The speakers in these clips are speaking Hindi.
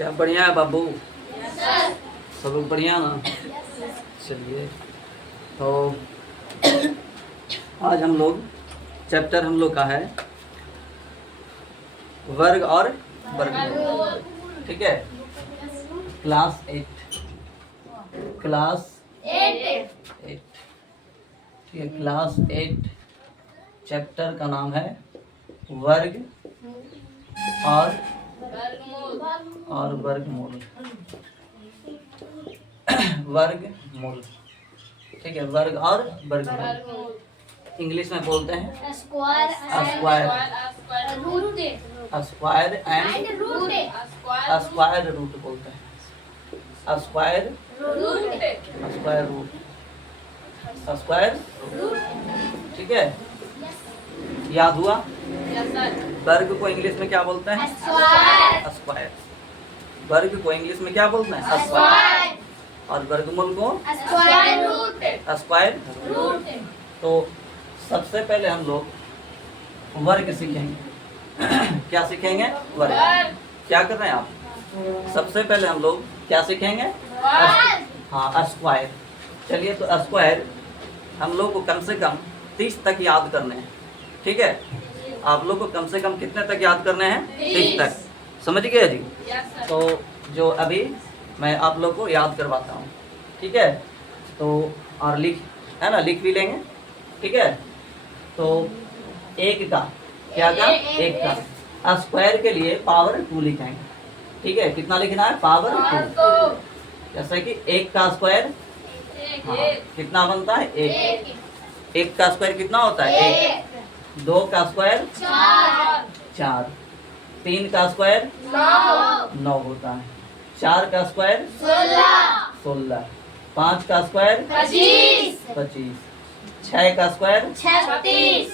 क्या बढ़िया है बाबू? सर। सब लोग बढ़िया ना? चलिए, तो आज हम लोग का है वर्ग और वर्गमूल। ठीक है, क्लास 8। ठीक है, क्लास 8 चैप्टर का नाम है वर्ग और वर्गमूल। वर्गमूल, ठीक है, वर्ग और वर्गमूल इंग्लिश में बोलते हैं स्क्वायर एंड रूट बोलते हैं। स्क्वायर रूट, ठीक है, याद हुआ? वर्ग को इंग्लिश में क्या बोलते हैं? स्क्वायर। वर्ग को इंग्लिश में क्या बोलते हैं? स्क्वायर। और वर्गमूल को स्क्वायर रूट। तो सबसे पहले हम लोग वर्ग सीखेंगे। क्या सीखेंगे? वर्ग। क्या कर रहे हैं आप? सबसे पहले हम लोग क्या सीखेंगे? हाँ, स्क्वायर। चलिए, तो स्क्वायर हम लोग को कम से कम 30 तक याद करने हैं। ठीक है, आप लोग को कम से कम कितने तक याद करने हैं? 30 तक। समझ गए जी? तो जो अभी मैं आप लोग को याद करवाता हूँ, ठीक है, तो और लिख भी लेंगे। ठीक है, तो एक का क्या का? एक का स्क्वायर के लिए पावर 2 लिखेंगे। ठीक है, कितना लिखना है? पावर 2। जैसे कि एक का स्क्वायर कितना बनता है? एक का स्क्वायर कितना होता है? 1। 2 का स्क्वायर 4। 3 का स्क्वायर 9 होता है। 4 का स्क्वायर 16। 5 का स्क्वायर 25। 6 का स्क्वायर 36।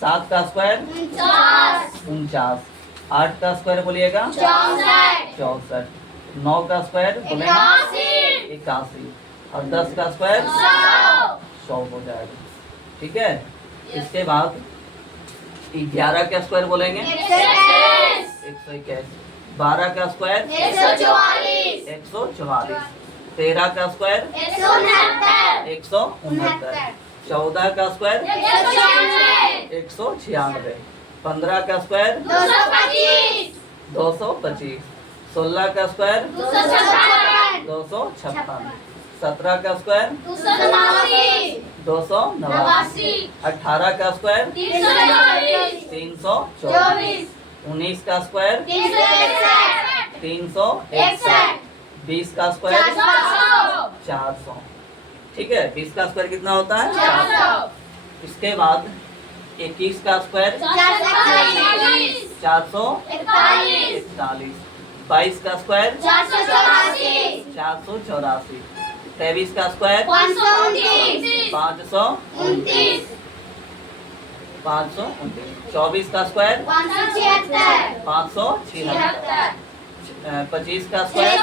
7 का स्क्वायर 49। 8 का स्क्वायर बोलिएगा 64। 9 का स्क्वायर बोलेगा 81। और 10 का स्क्वायर 100 हो जाएगा। ठीक है, इसके बाद 11 का स्क्वायर बोलेंगे 121। 12 का स्क्वायर 144। 13 का स्क्वायर 169। 14 का स्क्वायर 196। 15 का स्क्वायर 225। 16 का स्क्वायर 256। 17 का स्क्वायर 289। 18 का स्क्वायर 324। 19 का स्क्वायर 361। 20 का स्क्वायर 400। ठीक है, 20 का स्क्वायर कितना होता है? 400। इसके बाद 21 का स्क्वायर 441। 22 का स्क्वायर 484। 23 का स्क्वायर 529। 24 का स्क्वायर 576। 25 का स्क्वायर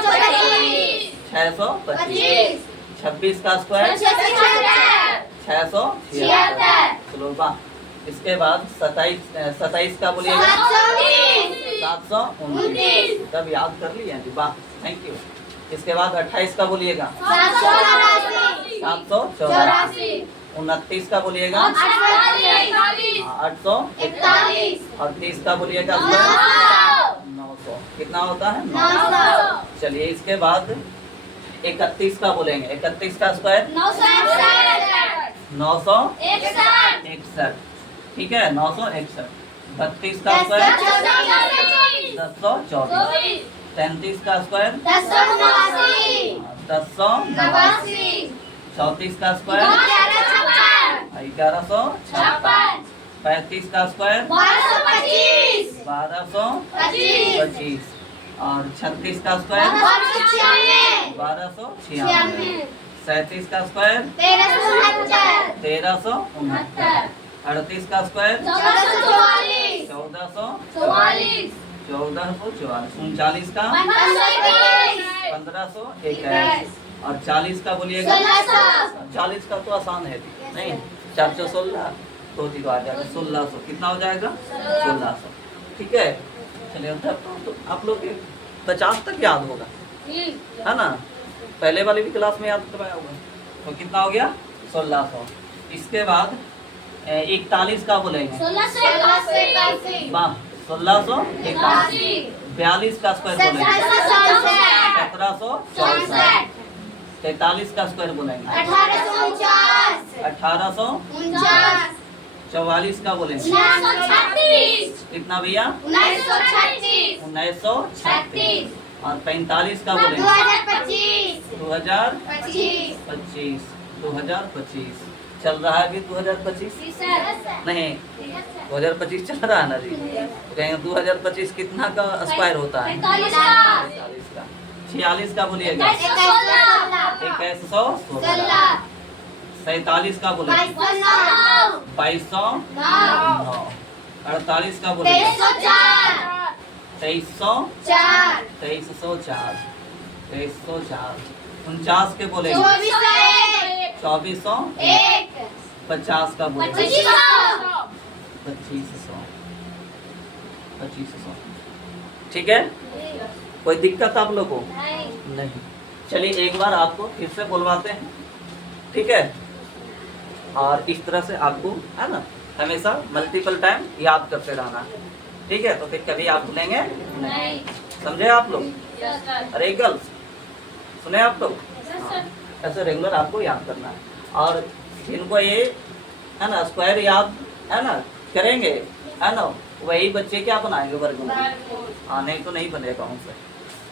625। 26 का स्क्वायर 676। चलो वाह। इसके बाद 27 का बोलिएगा 729। तब याद कर लिए जी, वाह, थैंक यू। इसके बाद 28 का बोलिएगा 784। 29 का बोलिएगा 841। और 30 का बोलिएगा 900। कितना होता है? 900। चलिए, इसके बाद 31 का बोलेंगे। 31 का स्क्वायर 961। ठीक है, 961। 32 का स्क्वायर 1024। 33 का स्क्वायर 1089। 34 का स्क्वायर 1156। 35 का स्क्वायर 1225। और 36 का स्क्वायर 1296। 37 का स्क्वायर 1369। 38 का स्क्वायर 1444। 39 का 1521। और 40 का बोलिएगा 40 का तो आसान है नहीं, 416 तो जीरो आ जाएगा 1600। कितना हो जाएगा? 1600। ठीक है, चलिए उधर तो आप लोग 50 तक याद होगा, है ना। पहले वाली भी क्लास में याद करवाया होगा। तो कितना हो गया 1600। इसके बाद 41 का बोलेंगे 1681 वाह 1681। 42 का स्क्वायर बोलेंगे 1764। 43 का स्क्वायर बोलेंगे 1849 1849। 44 का बोलेंगे 1936 कितना भैया 1936 1936। और 45 का बोलेंगे 2025 2025 चल रहा है अभी 2025 नहीं 2025 चल रहा है ना जी। तो कहेंगे 2025 कितना का स्क्वायर होता है 45 का। 46 का बोलिएगा 2116। 47 का बोलेंगे 2209। 48 का बोलेंगे 2304। 49 के बोलेंगे 2450 का बोलेंगे 2500। ठीक है, कोई दिक्कत आप लोगों को नहीं। चलिए एक बार आपको फिर से बोलवाते हैं, ठीक है। और इस तरह से आपको है ना हमेशा मल्टीपल टाइम याद करते रहना, ठीक है। तो फिर कभी आप भूलेंगे नहीं, समझे आप लोग। अरे गर्ल्स सुने आप लोग, ऐसे रेगुलर आपको याद करना है। और जिनको ये है ना स्क्वायर याद है ना करेंगे है ना, वही बच्चे क्या बनाएंगे वर्गमूल। हाँ नहीं तो नहीं बनेगा उनसे,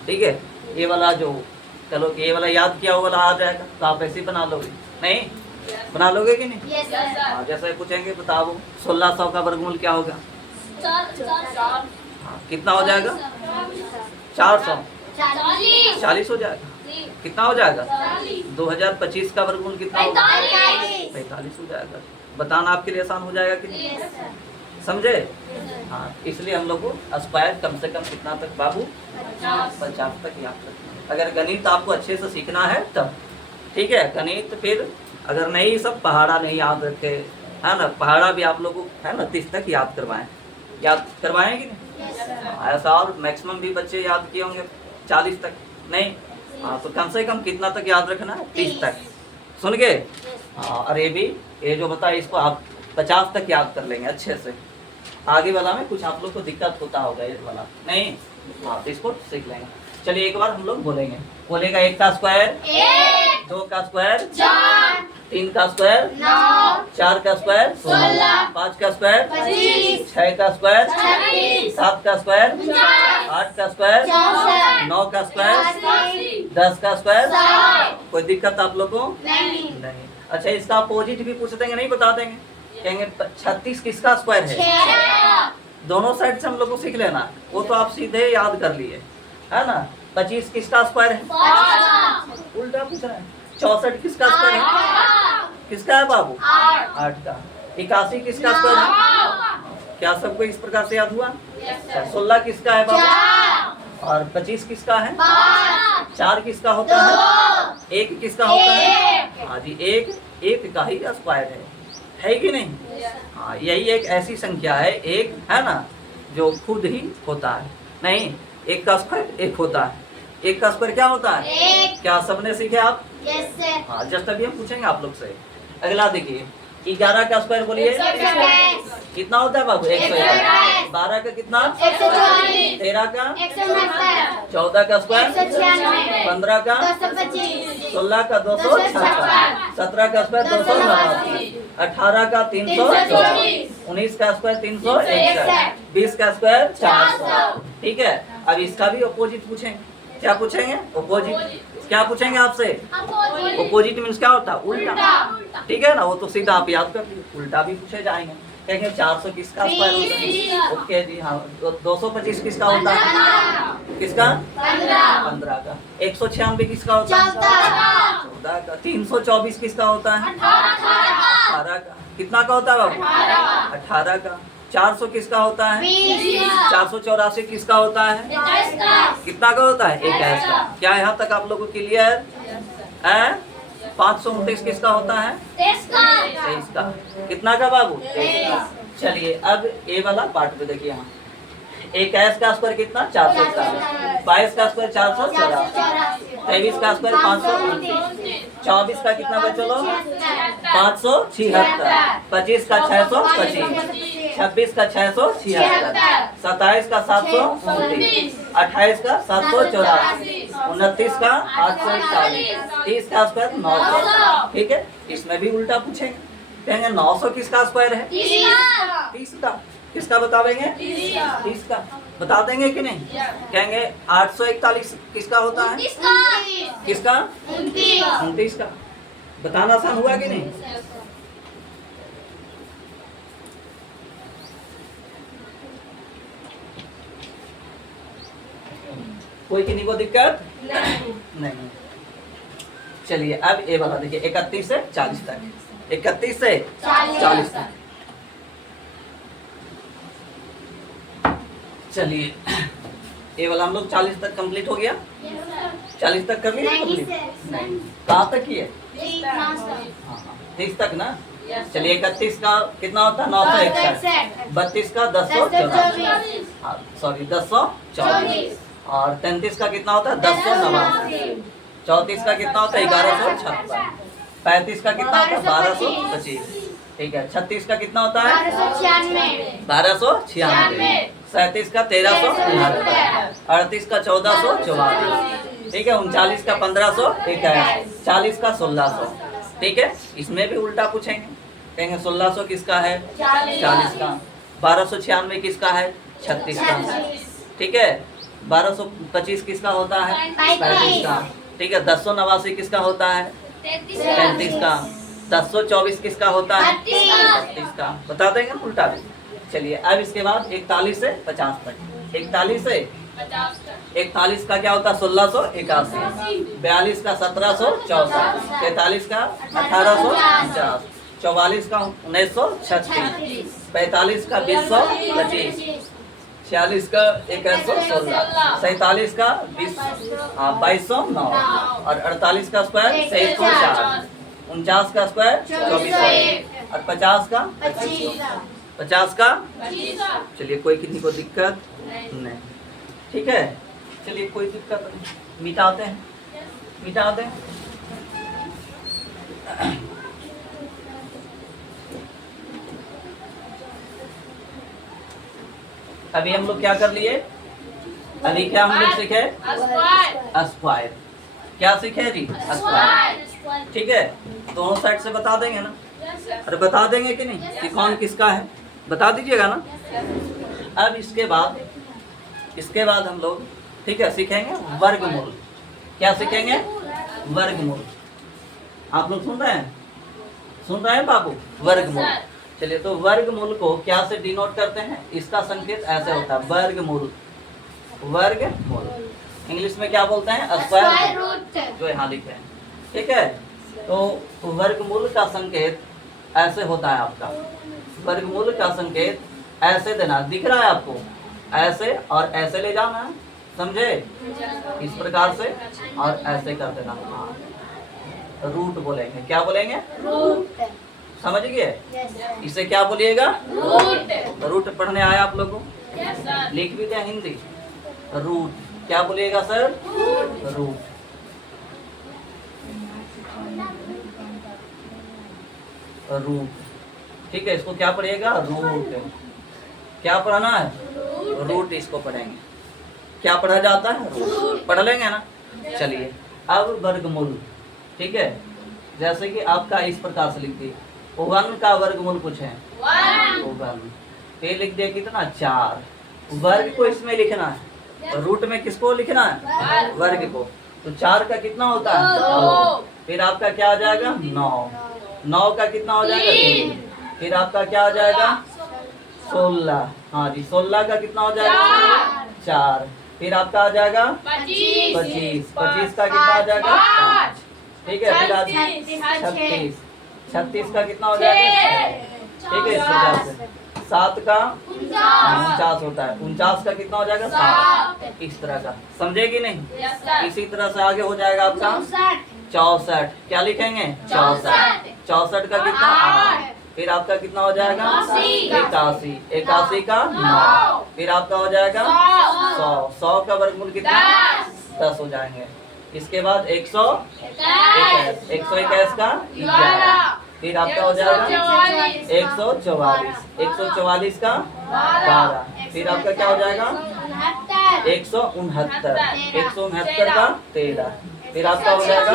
ठीक है। ये वाला जो चलो ये वाला याद किया वो वाला आ जाएगा तो आप ऐसे ही बना लोगे, नहीं बना लोगे कि नहीं। हाँ जैसे पूछेंगे बताओ 1600 का वर्गमूल क्या होगा। हाँ कितना हो जाएगा 400 40 हो जाएगा। कितना हो जाएगा 2025 का वर्गमूल कितना होगा 45 हो जाएगा। बताना आपके लिए आसान हो जाएगा कि नहीं, समझे। हाँ इसलिए हम लोग को स्क्वायर कम से कम कितना तक बाबू 50 तक याद रखना। अगर गणित आपको अच्छे से सीखना है तब, ठीक है। गणित फिर अगर नहीं सब पहाड़ा नहीं याद रखे है ना, पहाड़ा भी आप लोग को है ना 30 तक याद करवाएं कि नहीं। ऐसा और मैक्सिमम भी बच्चे याद किए होंगे 40 तक नहीं। हाँ तो कम से कम कितना तक याद रखना है 30 तक, सुन गए। हाँ और ये जो बताया इसको आप 50 तक याद कर लेंगे अच्छे से। आगे वाला में कुछ आप लोग को दिक्कत होता होगा ये वाला नहीं। हाँ तो इसको सीख लेंगे। चलिए एक बार हम लोग बोलेंगे 1 का स्क्वायर 2 का स्क्वायर 3 का स्क्वायर 4 का स्क्वायर 5 का स्क्वायर 6 का स्क्वायर 7 का स्क्वायर 8 का स्क्वायर 9 का स्क्वायर 10 का स्क्वायर। कोई दिक्कत आप लोगों को नहीं। अच्छा इसका अपोजिट भी पूछ देंगे, नहीं बता देंगे, कहेंगे 36 किसका स्क्वायर है। दोनों साइड से हम लोग को सीख लेना, वो तो आप सीधे याद कर लिए है ना। 25 किसका स्क्वायर है, उल्टा पूछ रहे हैं। 64 किसका स्क्वायर है, किसका है बाबू 8 का। 81 किसका स्क्वायर है, क्या सबको इस प्रकार से याद हुआ। 16 किसका है बाबू, और 25 किसका है, 4 किसका होता है, 1 किसका होता है। हाँ जी एक का ही स्क्वायर है कि नहीं। हाँ यही एक ऐसी संख्या है एक है ना जो खुद ही होता है। नहीं 1 का स्क्वायर 1 होता है। 1 का स्क्वायर क्या होता है, क्या सबने सीखे आप। हाँ जस्ट अभी हम पूछेंगे आप लोग से। अगला देखिए 11 का स्क्वायर बोलिए कितना होता है बाबू 111। 12 का कितना 13 का 14 का स्क्वायर 15 का 16 का 256 17 का स्क्वायर 289 18 का 324 19 का स्क्वायर 361 20 का स्क्वायर 400। ठीक है अब इसका भी अपोजिट पूछेंगे। क्या पूछेंगे अपोजिट, क्या पूछेंगे आपसे। अपोजिट मीन्स क्या होता है उल्टा। ठीक है ना, वो तो सीधा आप याद कर लीजिए। उल्टा भी पूछे जाएंगे, कहेंगे 400 किसका स्क्वायर होता है। ओके जी हाँ। 225 किसका होता है, किसका 15 का। 196 किसका होता है 14 का। 324 किसका होता है 18 का। कितना का होता है बाबू 18 का। 400 किसका होता है 484 किसका होता है कितना का होता है 21 का। क्या यहाँ तक आप लोगों को क्लियर है। 529 किसका होता है 23 का। कितना का बाबू 23 का। चलिए अब ए वाला पार्ट पे देखिए यहाँ 21 का स्क्वायर कितना 441, 22 का स्क्वायर 484, 23 का स्क्वायर 529, 24 का कितना बचा चलो 576, 25 का 625, 26 का 676, 27 का 729, 28 का 784, 29 का 841, 30 का स्क्वायर 900। ठीक है, इसमें भी उल्टा पूछेंगे, कहेंगे 900 किसका स्क्वायर है? 30 का। किसका बतावेंगे? 30 का। बता देंगे कि नहीं? कहेंगे 841 किसका होता है? किसका? 29 का। बताना आसान हुआ कि नहीं? कोई किन्हीं को दिक्कत नहीं। चलिए अब ये बता देखिए 31 से 40 तक, 31 से 40 तक। चलिए ये वाला हम लोग 40 तक कंप्लीट हो गया। 40 तक कर लिए कंप्लीट? नहीं, कहाँ तक किए? 30 तक ना। चलिए 31 का कितना होता है? 961, 32 का 1024, सॉरी 1024, और 33 का कितना होता है? 1089, 34 का कितना होता है? 1156, 35 का कितना होता है? 1225। ठीक है, 36 का कितना होता है? 1296, 37 का 1369, 38 का 1444, ठीक है, 39 का 1521, 40 का 1600। ठीक है, इसमें भी उल्टा पूछेंगे, कहेंगे 1600 किसका है? 40 का। 1296 किसका है? 36 का। ठीक है, 1225 किसका होता है? 35 का। ठीक है, 1089 किसका होता है? 33 का। 1024 किसका होता है? 36 का। बता देंगे उल्टा भी। चलिए अब इसके बाद 41 से 50 तक। 41 से 41 का क्या होता है? 1681, 42 का 1764, 43 का 1849, 44 का 1936, 45 का 2025, 46 का 2116, 47 का 2209, और 48 का स्क्वायर 2304, 49 का स्क्वायर 2401, और 50 का 50 का। चलिए कोई किसी को दिक्कत नहीं। ठीक है, चलिए कोई दिक्कत नहीं, मिटाते हैं, मिटाते हैं। अभी हम लोग क्या कर लिए? अभी क्या हम लोग सीखे? स्क्वायर। क्या सीखे जी? स्क्वायर। ठीक है, दोनों साइड से बता देंगे ना? अरे बता देंगे कि नहीं कि कौन किसका है? बता दीजिएगा ना। अब इसके बाद हम लोग, ठीक है, सीखेंगे वर्गमूल। क्या सीखेंगे? वर्गमूल। आप लोग सुन रहे हैं? सुन रहे हैं बाबू? वर्गमूल। चलिए, तो वर्गमूल को क्या से डिनोट करते हैं? इसका संकेत ऐसे होता है, वर्गमूल। वर्गमूल इंग्लिश में क्या बोलते हैं? स्क्वायर रूट, जो यहाँ लिखे हैं। ठीक है, तो वर्गमूल का संकेत ऐसे होता है आपका। वर्गमूल का संकेत ऐसे देना, दिख रहा है आपको? ऐसे और ऐसे ले जाना है, समझे? इस प्रकार से और ऐसे कर देना। रूट बोलेंगे। क्या बोलेंगे? रूट। समझ गए? इसे क्या बोलिएगा? रूट। रूट पढ़ने आया आप लोगों को? लिख भी दें हिंदी। रूट क्या बोलिएगा सर? रूट। रूट, ठीक है, इसको क्या पढ़िएगा? रूट। क्या पढ़ना है? रूट। इसको पढ़ेंगे। क्या पढ़ा जाता है? रूट। पढ़ लेंगे ना? चलिए, अब वर्गमूल। ठीक है, जैसे कि आपका इस प्रकार से लिख दिए, 1 का वर्गमूल पूछे, 1 पे लिख दिया कितना? 4। वर्ग को इसमें लिखना है, रूट में किसको लिखना है? वर्ग को। तो 4 का कितना होता है? 2। फिर आपका क्या आ जाएगा? 9। 9 का कितना हो जाएगा? 3। फिर आपका क्या आ जाएगा? 16। हाँ जी, 16 का कितना हो जाएगा? 4। फिर आपका आ जाएगा 25। 25 का कितना आ जाएगा? 5। ठीक है, फिर आज 36। 36 का कितना हो जाएगा? ठीक है, इस प्रकार से 7 का 49 होता है। 49 का कितना हो जाएगा? 7। इस तरह का, समझे कि नहीं? इसी तरह से आगे हो जाएगा आपका 64। क्या लिखेंगे? 64। 64 का कितना? 8। फिर आपका कितना हो जाएगा? 81। 81 का 9। फिर आपका हो जाएगा 100। 100 का वर्गमूल कितना? 10 हो जाएंगे। इसके बाद 121। 121 का 11। फिर आपका हो जाएगा 144। 144 का 12। फिर आपका क्या हो जाएगा? 169। 169 का 13। फिर आपका हो जाएगा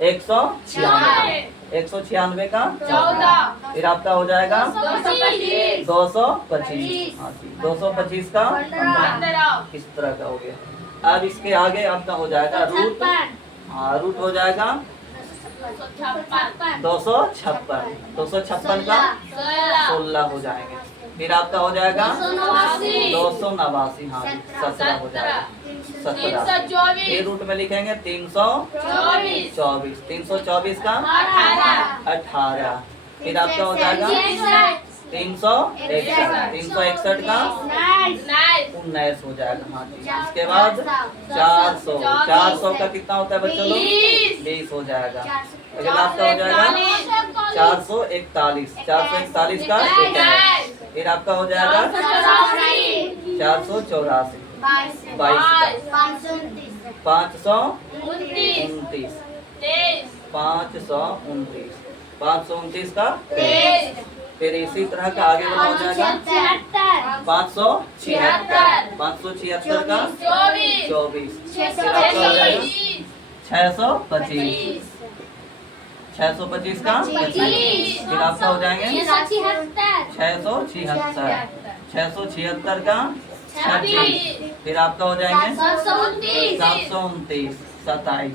196। 196 का 14। फिर आपका हो जाएगा 225। 225 का 15। इस तरह का हो गया। अब इसके आगे आपका हो जाएगा रूट। हाँ, रूट हो जाएगा 256। 256 का 16 हो जाएंगे। फिर आपका हो जाएगा 289। हाँ, 17 हो जाएगा। 17। फिर रूट में लिखेंगे 324। 324 का 18। फिर आपका हो जाएगा 361। 361 का 19 हो जाएगा। हाँ जी। इसके बाद 400। 400 का कितना होता है बच्चों लोग? 20 हो जाएगा। अगला आपका हो जाएगा 441। 441 का 21। फिर आपका हो जाएगा 484। 22 का 529। 529। 529 का 23। फिर इसी तरह का आगे वाला हो जाएगा 576। 576 का 24। फिर आपका हो जाएगा 625। 625 का 25। फिर आपका हो जाएंगे 676। 676 का 26। फिर आपका हो जाएंगे 729। 27।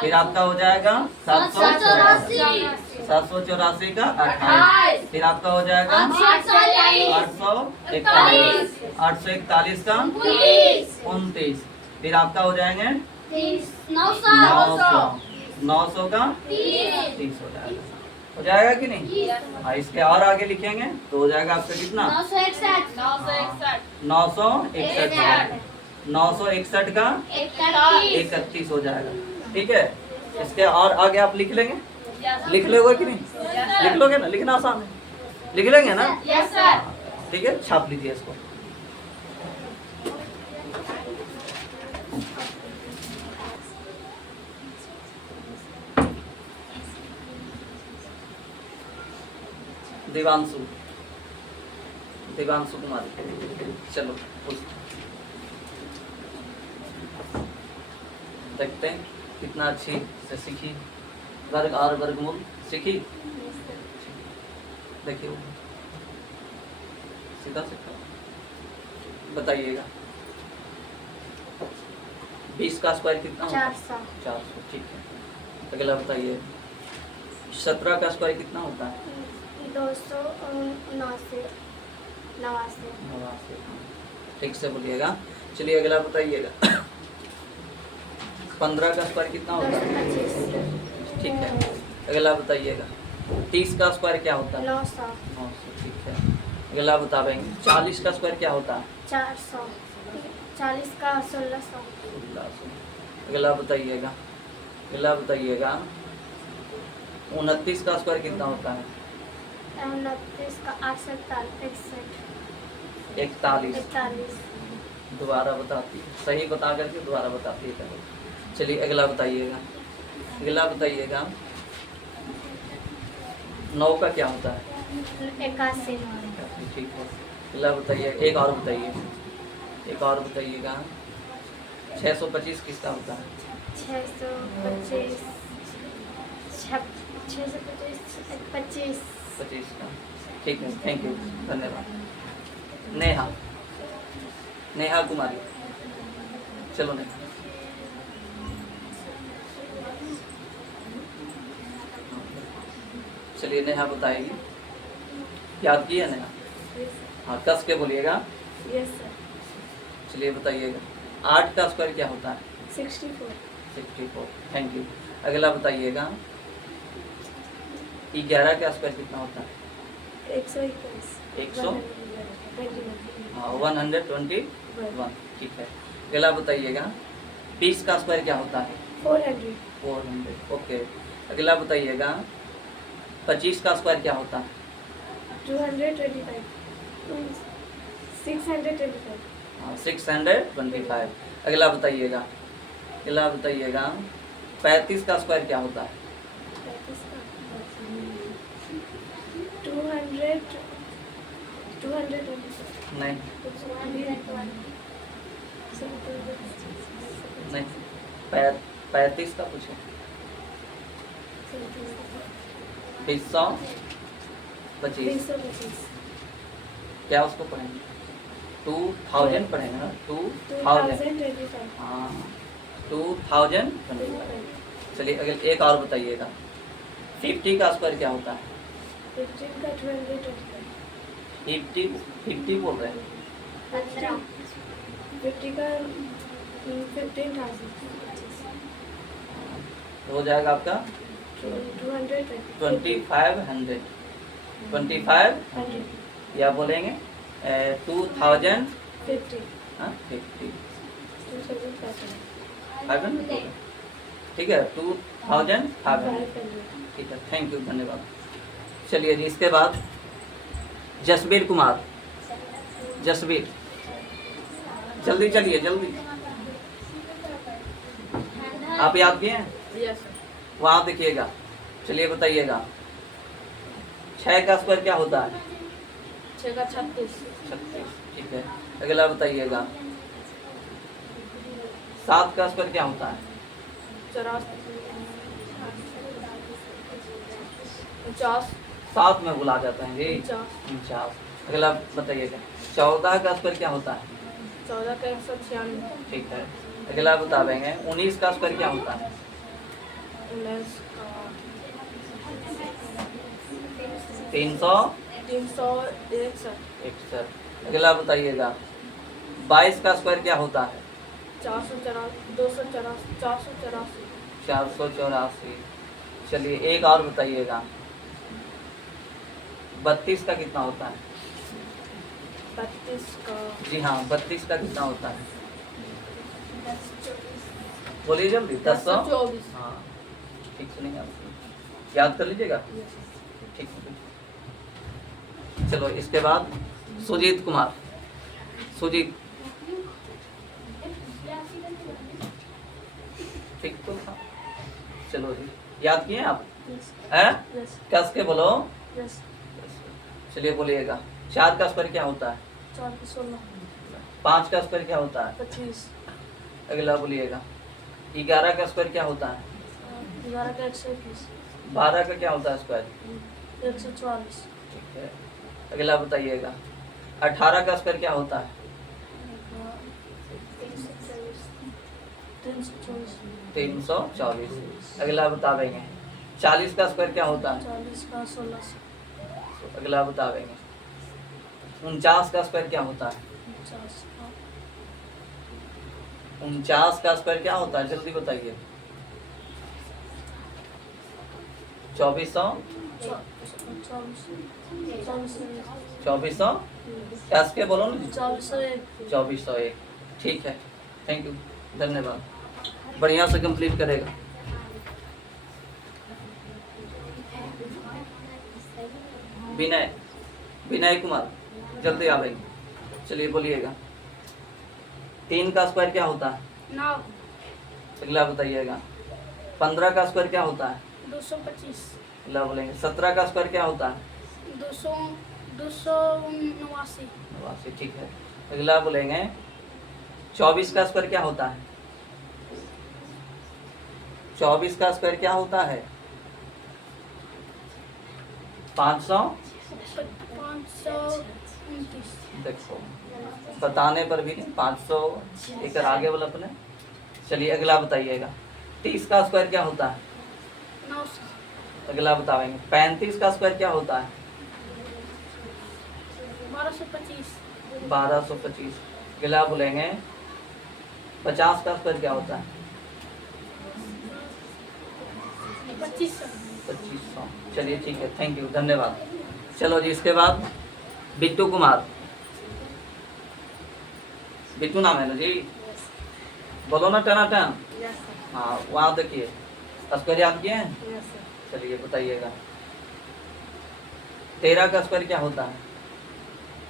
फिर आपका हो जाएगा 784। 784 का 28। फिर आपका हो जाएगा 841। 841 का 29। फिर आपका हो जाएंगे 900। 900 का 30 हो जाएगा। हो जाएगा कि नहीं? हाँ, इसके और आगे लिखेंगे तो हो जाएगा आपका कितना? 961। 961 का 31 हो जाएगा। ठीक है। इसके और आगे आप लिख लेंगे। लिख लोगे कि नहीं? लिख लोगे ना? लिखना आसान है। लिख लेंगे ना? ठीक है, छाप लीजिए इसको। देवांशु। देवांशु कुमारी। चलो देखते हैं कितना अच्छी से सीखी। वर्ग और वर्गमूल सीखी। देखिए सीधा सीधा बताइएगा। 20 का स्क्वायर कितना होता है? 400। ठीक है। अगला बताइए 17 का स्क्वायर कितना होता है? 289। 89। ठीक से बोलिएगा। चलिए अगला बताइएगा 15 का स्क्वायर कितना होता है? ठीक है। अगला बताइएगा 30 का स्क्वायर क्या होता है? 900। 900। ठीक है। अगला बताएंगे 40 का स्क्वायर क्या होता है? 400। 40 का 1600। 1600। अगला बताइएगा 29 का स्क्वायर कितना होता है? 29 का 841। 41। दोबारा बताती है, सही बता करके दोबारा बताती है। चलिए अगला बताइएगा 9 का क्या होता है? 81। ठीक है। अगला बताइए एक और बताइएगा 625 किसका होता है? 625। 25 का। ठीक है, थैंक यू, धन्यवाद। नेहा कुमारी। चलो नेहा। चलिए नेहा बताएगी। याद की है नेहा? हाँ, कस के बोलिएगा। Yes sir. चलिए बताइएगा 8 का स्क्वायर क्या होता है? 64। 64। Thank you. अगला बताइएगा 11 का स्क्वायर कितना होता है? 121। 121। ठीक है। अगला बताइएगा 20 का स्क्वायर क्या होता है? 400। 400। ओके। अगला बताइएगा 25 का स्क्वायर क्या होता है? 225. 625. 625। अगला बताइएगा, 35 का स्क्वायर क्या होता है? 225. नहीं नहीं, 35 का पूछे। 225 क्या उसको पढ़ेंगे? 2000 पढ़ेंगे ना, 2000। 2025. हाँ 2025। चलिए अगले एक और बताइएगा, 50 का स्क्वायर क्या होता है? 15 का 225. 50 बोल रहे हैं। 50 का 15,000. हो जाएगा आपका 220. 2500। 2500 या बोलेंगे 2050। 50. हाँ 50 500. ठीक है, 2500। ठीक है, थैंक यू, धन्यवाद। चलिए जी, इसके बाद जसबीर कुमार। जसबीर जल्दी चलिए, जल्दी। आप याद किए हैं? Yes sir. वहाँ देखिएगा। चलिए बताइएगा, 6 का स्क्वायर क्या होता है? 6 का 36. 36। ठीक है, अगला बताइएगा, 7 का स्क्वायर क्या होता है? 50. 7 में बुला जाते हैं जी। 50. अगला बताइएगा, 14 का स्क्वायर क्या होता है? 14 का 196. ठीक है, अगला बता देंगे, 19 का स्क्वायर क्या होता है? 19 का 361। अगला बताइएगा, 22 का स्क्वायर क्या होता है? 484। चलिए एक और बताइएगा, 32 का कितना होता है? 32 का जी हाँ, 32 का कितना होता है? बोलिए जल्दी। 1024। हाँ ठीक सुनेंगे आप, याद कर लीजिएगा। ठीक है, चलो इसके बाद सुजीत कुमार। सुजीत ठीक तो था। चलो जी, याद किए आप? हैं? कस के बोलो। चलिए बोलिएगा, 4 का स्क्वायर क्या होता है? 5 का स्क्वायर क्या होता है? 25. अगला बोलिएगा, 11 का स्क्वायर क्या होता है? 11 का 121. 12 का क्या होता है स्क्वायर? 144. ठीक है, अगला बताइएगा, 18 का स्क्वायर क्या होता है? 324। अगला बता देंगे, 40 का स्क्वायर क्या होता है? 40 का 1600. अगला बता देंगे, 49 का स्क्वायर क्या होता है? 49 का स्क्वायर क्या होता है, जल्दी बताइए। 2400। कस के बोलो ना। 2401। ठीक है, थैंक यू, धन्यवाद, बढ़िया से कंप्लीट करेगा। विनय कुमार जल्दी आ भाई। चलिए बोलिएगा, 3 का स्क्वायर क्या होता है? 9. अगला बताइएगा, 15 का स्क्वायर क्या होता है? 225. अगला बोलेंगे, 17 का स्क्वायर क्या होता है? 289. ठीक है, अगला बोलेंगे, 24 का स्क्वायर क्या होता है? 24 का स्क्वायर क्या होता है? 529। देखो बताने पर भी नहीं, 500 एक आगे वाला अपने। चलिए अगला बताइएगा, 30 का स्क्वायर क्या होता है? 900. अगला बताएंगे, 35 का स्क्वायर क्या होता है? 1225। अगला बोलेंगे, 50 का स्क्वायर क्या होता है? 2500। चलिए ठीक है, थैंक यू, धन्यवाद। चलो जी, इसके बाद बिट्टू कुमार। बिट्टू नाम है ना जी, बोलो ना टनाटन। हाँ वहाँ देखिए, स्क्वायर याद किए हैं? चलिए बताइएगा, 13 का स्क्वायर क्या होता है?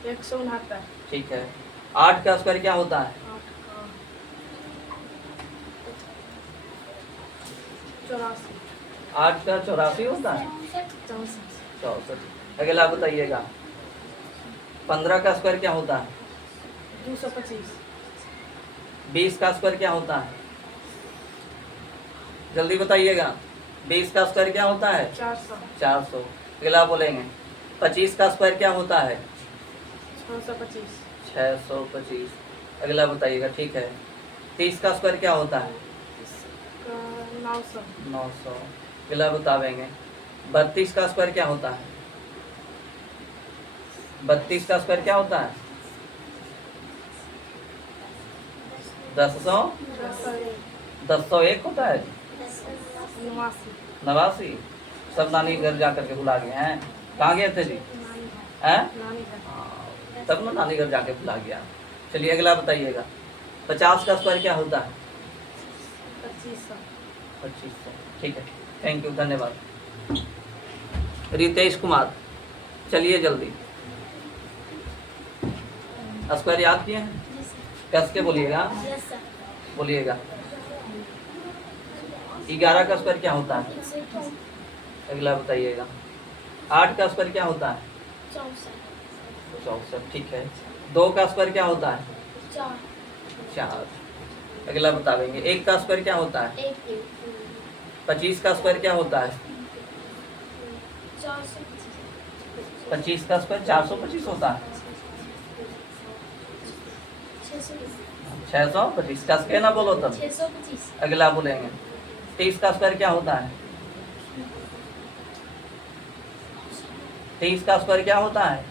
169। ठीक है। 8 का स्क्वायर क्या होता है? 8 का 84 होता है। 64। अगला बताइएगा, 15 का स्क्वायर क्या होता है? 225। 20 का स्क्वायर क्या होता है? जल्दी बताइएगा, 20 का स्क्वायर क्या होता है? 400। 400। अगला बोलेंगे, 25 का स्क्वायर क्या होता है? 625। 625। अगला बताइएगा, ठीक है। 30 का स्क्वायर क्या होता है? 900। 900। अगला बतावेंगे, 32 का स्क्वायर क्या होता है? 32 का स्क्वायर क्या होता है? 1001 होता है। 89। सब नानी घर जा करके बुला गए हैं। कहाँ गए थे जी? हैं? तब ना नानी घर जाके बुला गया। चलिए अगला बताइएगा, 50 का स्क्वायर क्या होता है? 2500। 2500। ठीक है, थैंक यू, धन्यवाद। रितेश कुमार, चलिए जल्दी। स्क्वायर याद किए हैं? कस के बोलिएगा, बोलिएगा। 11 का स्क्वायर क्या होता है? अगला बताइएगा, 8 का स्क्वायर क्या होता है? 64। ठीक है। 2 का स्क्वायर क्या होता है? 4। अगला बतावेंगे, 1 का स्क्वायर क्या होता है? 25 का स्क्वायर क्या होता है? 25 का स्क्वायर 425 होता है। 625 का स्क्वायर ना बोलो तब। 625। अगला बोलेंगे, 23 का स्क्वायर क्या होता है? 23 का स्क्वायर क्या होता है?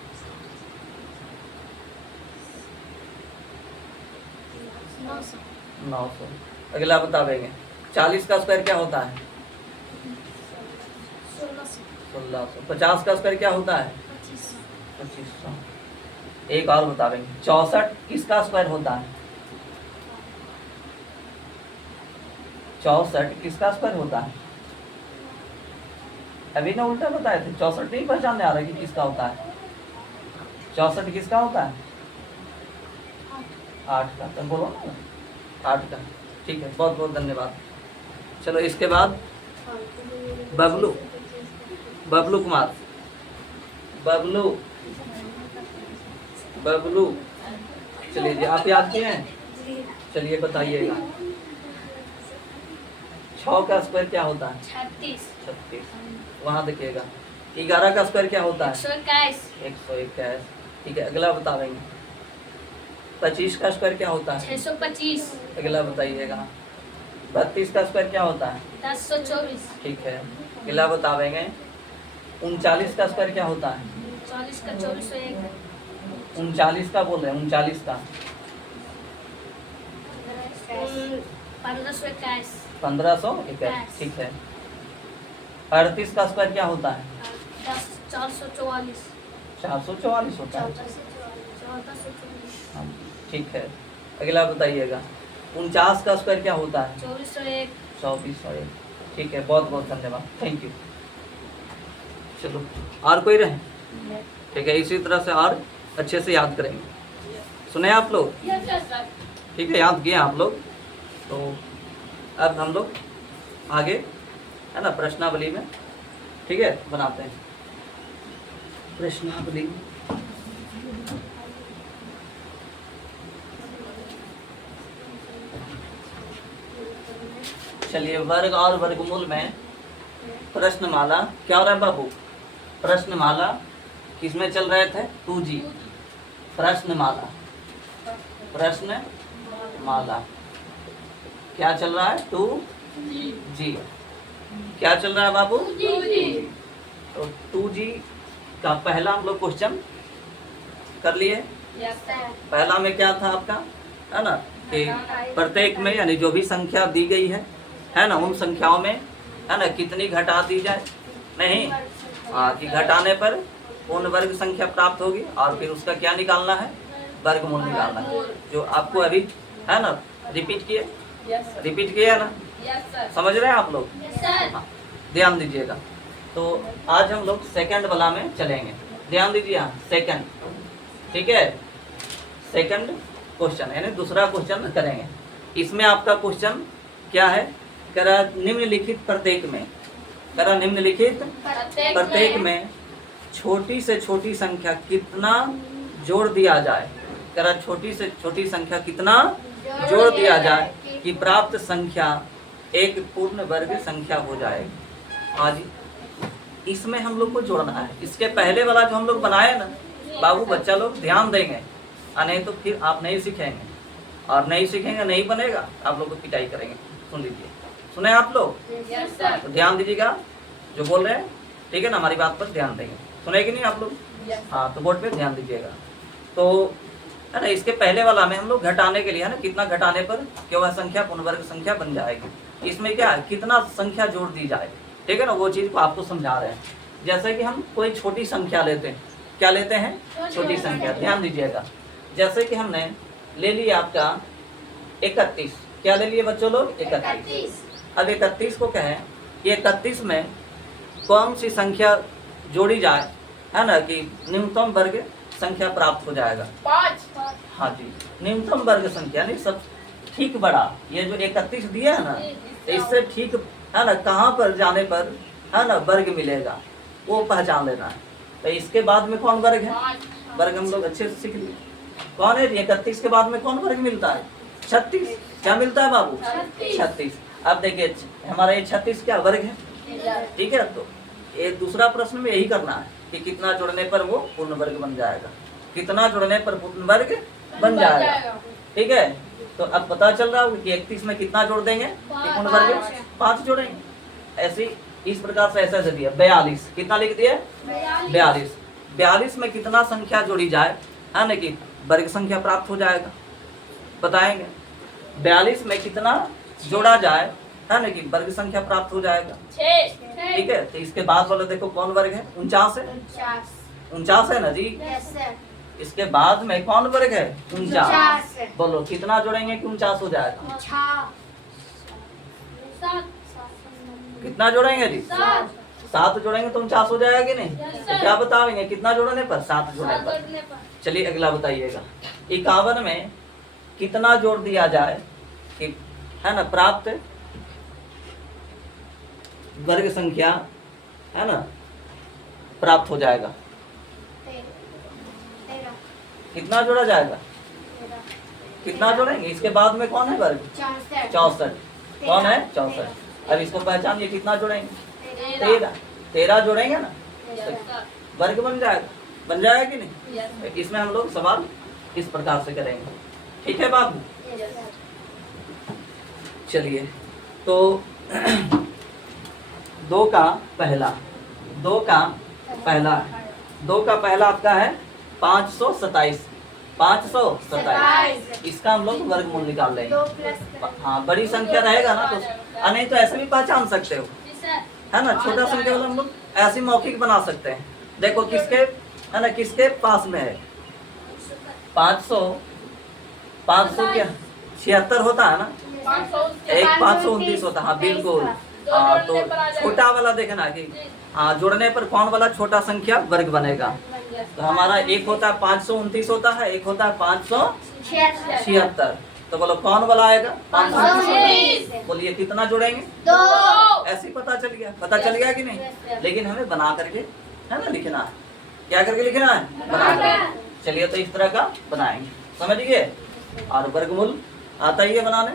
900। अगला बतावेंगे, 40 का स्क्वायर क्या होता है? 1600। 50 का स्क्वायर क्या होता है? 2500। एक और बतावेंगे, 64 किसका स्क्वायर होता है? 64 किसका स्क्वायर होता है? अभी ना उल्टा बताए थे, 64 नहीं पहचानने आ रहा कि किसका होता है? 64 किसका होता है? 8 का। तुम बोलो ना, 8 का। ठीक है, बहुत बहुत धन्यवाद। चलो इसके बाद बबलू, बबलू कुमार, बबलू, बबलू, चलिए जी, आप याद किए हैं? चलिए बताइएगा, 6 का स्क्वायर क्या होता है? 36। वहाँ देखिएगा, 11 का स्क्वायर क्या होता है? 121। ठीक है, अगला बताएंगे, 25 का स्क्वायर क्या होता है? 625। अगला बताइएगा, 32 का स्क्वायर क्या होता है? 1024। ठीक है, अगला बतावेंगे, 39 का स्क्वायर क्या होता है? 40 का 2401। 39 का बोल रहे हैं, 39 का 1521। 1521। ठीक है। 38 का स्क्वायर क्या होता है? 444। 444 होता है। 1424। हाँ, ठीक है। अगला बताइएगा, 49 का स्क्वायर क्या होता है? 2401। 2401। ठीक है, बहुत बहुत धन्यवाद, थैंक यू। चलो और कोई रहे? ठीक है, इसी तरह से और अच्छे से याद करेंगे। सुने आप लोग? ठीक है, याद किए आप लोग। तो अब हम लोग आगे, है ना, प्रश्नावली में, ठीक है, बनाते हैं प्रश्नावली। चलिए, वर्ग और वर्गमूल में प्रश्नमाला क्या हो रहा है बाबू? प्रश्नमाला किसमें चल रहे थे? 2G। प्रश्नमाला, प्रश्नमाला क्या चल रहा है? 2G। क्या चल रहा है बाबू? 2G। तो 2G का पहला हम लोग क्वेश्चन कर लिए। पहला में क्या था आपका, है ना, कि प्रत्येक में यानी जो भी संख्या दी गई है ना, उन संख्याओं में, है ना, कितनी घटा दी जाए, नहीं, कि घटाने पर पूर्ण वर्ग संख्या प्राप्त होगी, और फिर उसका क्या निकालना है? वर्गमूल निकालना है। जो आपको अभी, है ना, रिपीट किए, रिपीट किया ना? समझ रहे हैं आप लोग? हाँ, ध्यान दीजिएगा। तो आज हम लोग सेकंड वाला में चलेंगे। ध्यान दीजिए यहाँ सेकंड, ठीक है, सेकंड क्वेश्चन यानी दूसरा क्वेश्चन करेंगे। इसमें आपका क्वेश्चन क्या है, कह रहा निम्नलिखित प्रत्येक में, कह रहा निम्नलिखित प्रत्येक में छोटी से छोटी संख्या कितना जोड़ दिया जाए, कह रहा छोटी से छोटी संख्या कितना जोड़ दिया जाए कि प्राप्त संख्या एक पूर्ण वर्ग संख्या हो जाएगी। हाँ जी, इसमें हम लोग को जोड़ना है। इसके पहले वाला जो हम लोग बनाए ना बाबू, बच्चा लोग ध्यान देंगे, नहीं तो फिर आप नहीं सीखेंगे, और नहीं सीखेंगे नहीं बनेगा, आप लोग को पिटाई करेंगे। सुन लीजिए, सुने आप लोग, तो ध्यान दीजिएगा जो बोल रहे हैं, ठीक है ना, हमारी बात पर ध्यान देंगे। सुने कि नहीं आप लोग? हाँ, तो बोर्ड पे ध्यान दीजिएगा। तो है ना, इसके पहले वाला में हम लोग घटाने के लिए है ना, कितना घटाने पर क्या वह संख्या पूर्ण वर्ग संख्या बन जाएगी। इसमें क्या है, कितना संख्या जोड़ दी जाए, ठीक है ना, वो चीज़ को आपको समझा रहे हैं। जैसे कि हम कोई छोटी संख्या लेते हैं, क्या लेते हैं, छोटी संख्या। ध्यान दीजिएगा, जैसे कि हमने ले लिया आपका 31, क्या ले लिए बच्चों लोग, 31। अब 31 को कहें कि 31 में कौन सी संख्या जोड़ी जाए, है ना, कि न्यूनतम वर्ग संख्या प्राप्त हो जाएगा। 5। हाँ जी, न्यूनतम वर्ग संख्या नहीं, सब ठीक बड़ा, ये जो 31 दिया है ना, इससे ठीक है ना, कहाँ पर जाने पर है ना वर्ग मिलेगा वो पहचान लेना है। तो इसके बाद में कौन वर्ग है, वर्ग हम लोग अच्छे से सीख लिए। कौन है 31 के बाद में कौन वर्ग मिलता है, 36। क्या मिलता है बाबू, 36। अब देखिए हमारा ये 36 क्या वर्ग है, ठीक है। तो ये दूसरा प्रश्न में यही करना है कि कितना जोड़ने पर वो पूर्ण वर्ग बन जाएगा, कितना जोड़ने पर पूर्ण वर्ग बन जाएगा, ठीक है। तो अब पता चल रहा होगा कि 31 में कितना जोड़ देंगे कि पूर्ण वर्ग 5 जोड़ेंगे। ऐसे इस प्रकार से ऐसा दिया 42, कितना लिख दिया 42। 42 में कितना संख्या जोड़ी जाए, है ना, कि वर्ग संख्या प्राप्त हो जाएगा, बताएंगे। 42 में कितना जोड़ा जाए, है ना, कि वर्ग संख्या प्राप्त हो जाएगा, 6। ठीक है। तो इसके बाद वाला देखो कौन वर्ग है, 49 है, 49 है ना जी। इसके बाद में कौन वर्ग है, 49। बोलो कितना जोड़ेंगे कि 49 हो जाएगा, कितना जोड़ेंगे जी, 7 जोड़ेंगे तो 49 हो जाएगा कि नहीं। तो क्या बताएंगे कितना जोड़ने पर, 7 जोड़ने पर। चलिए अगला बताइएगा, 51 में कितना जोड़ दिया जाए कि है ना प्राप्त वर्ग संख्या है ना प्राप्त हो जाएगा, कितना जोड़ा जाएगा, कितना जोड़ेंगे। इसके बाद में कौन है वर्ग, 64। कौन है, 64। अब इसको पहचानिए, कितना जोड़ेंगे, 13 जोड़ेंगे ना, वर्ग बन जाएगा कि नहीं। इसमें हम लोग सवाल इस प्रकार से करेंगे, ठीक है बाबू। चलिए तो 2 का पहला आपका है 527। 527 इसका हम लोग वर्गमूल निकाल लेंगे। हाँ, बड़ी संख्या रहेगा ना तो नहीं तो ऐसे भी पहचान सकते हो, है ना। छोटा संख्या वाला हम लोग ऐसी मौखिक बना सकते हैं। देखो किसके है ना, किसके पास में है 500 क्या 76 होता है ना, एक 529 होता है। हाँ बिल्कुल। हाँ तो छोटा वाला देखना कि हाँ जोड़ने पर कौन वाला छोटा संख्या वर्ग बनेगा। तो हमारा एक होता है 529 होता है, एक होता है 576। तो बोलो कौन वाला आएगा, 529। बोलिए कितना जोड़ेंगे, 2। ऐसे ही पता चल गया कि नहीं। लेकिन हमें बना करके है ना लिखना है, क्या करके लिखना है, बना करके। चलिए तो इस तरह का बनाएंगे, समझ गए। और वर्गमूल आता ही है बनाने,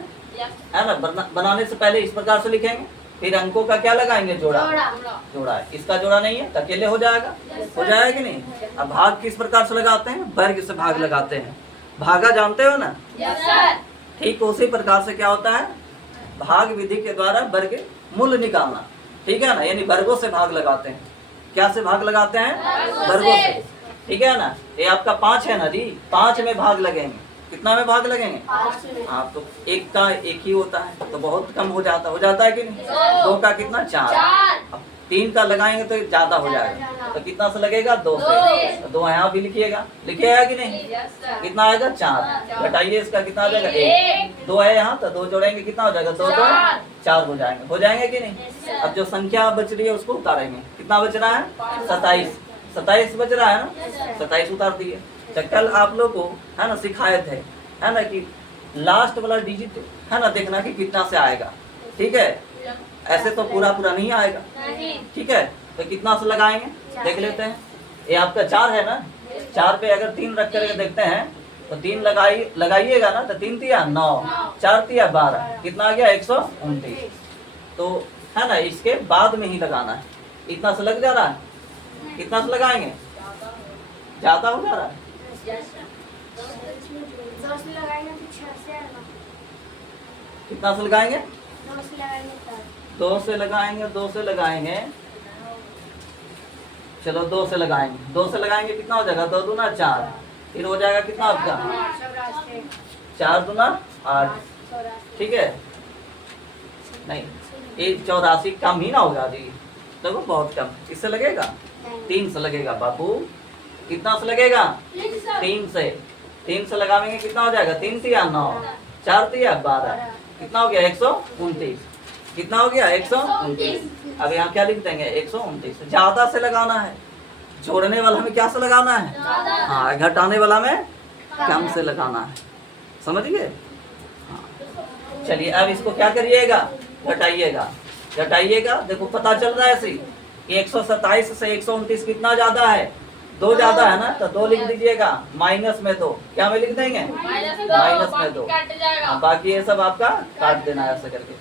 है ना। बनाने से पहले इस प्रकार से लिखेंगे, फिर अंकों का क्या लगाएंगे, जोड़ा है। इसका जोड़ा नहीं है तो अकेले हो जाएगा, हो जाएगा कि नहीं। अब भाग किस प्रकार से लगाते हैं, वर्ग से भाग लगाते हैं। भागा जानते हो ना, ठीक उसी प्रकार से क्या होता है, भाग विधि के द्वारा वर्ग मूल निकालना, ठीक है ना। यानी वर्गों से भाग लगाते हैं। क्या से भाग लगाते हैं, वर्गों से, ठीक है ना। ये आपका 5 है ना जी, 5 में भाग लगेंगे, कितना में भाग लगेंगे, हाँ। तो 1 का 1 ही होता है तो बहुत कम हो जाता है कि नहीं। 2 का कितना, 4। अब 3 का लगाएंगे तो ज्यादा हो जाएगा, तो कितना से लगेगा, 2 से। तो 2 यहाँ भी लिखिएगा कि नहीं, कितना आएगा, 4। घटाइए इसका कितना आ जाएगा, 1। 2 है यहाँ तो 2 जोड़ेंगे कितना हो जाएगा, 2 2 4 हो जाएंगे कि नहीं। अब जो संख्या बच रही है उसको उतारेंगे, कितना बच रहा है, 27। 27 बच रहा है ना, Yes, sir. 27 उतार दिए। तो कल आप लोग को है ना सिखाए थे, है ना, कि लास्ट वाला डिजिट है ना देखना कि कितना से आएगा, ठीक है। ऐसे तो पूरा पूरा नहीं आएगा, नहीं। ठीक है। तो कितना से लगाएंगे देख लेते हैं। ये आपका 4 है ना, 4 पे अगर 3 रख करके देखते हैं तो 3 लगाइएगा ना, तो 3 तिया 9, 4 तिया 12, कितना आ गया 129। तो है ना इसके बाद में ही लगाना है। इतना से लग जा रहा है, कितना से लगाएंगे, ज्यादा हो जा रहा है। दो से लगाएंगे तो 6 से आएगा। कितना से लगाएंगे, 2 से लगाएंगे तब 2 से लगाएंगे, 2 से लगाएंगे, चलो 2 से लगाएंगे, 2 से लगाएंगे कितना हो जाएगा, 2 दूना 4, फिर हो जाएगा कितना आपका 4 दूना 8, ठीक है। नहीं, ये 84 कम ही ना होगा जी, देखो बहुत कम। इससे लगेगा 3 से लगेगा बाबू, कितना से लगेगा 3 से। 3 से लगाएंगे कितना हो जाएगा, 3 तिया 9, 4 तिया 12, कितना हो गया 129, कितना हो गया 129। अब यहाँ क्या लिख देंगे 129। ज्यादा से लगाना है, जोड़ने वाला में क्या से लगाना है, हाँ, घटाने वाला में कम से लगाना है, समझ गए। हाँ। चलिए अब इसको क्या करिएगा, घटाइएगा, घटाइएगा। देखो पता चल रहा है ऐसे कि 127 से 129 कितना ज्यादा है, 2 ज्यादा है ना, तो 2 लिख दीजिएगा, माइनस में 2, क्या में लिख देंगे माइनस में 2। हाँ, बाकी ये सब आपका काट देना है ऐसे करके।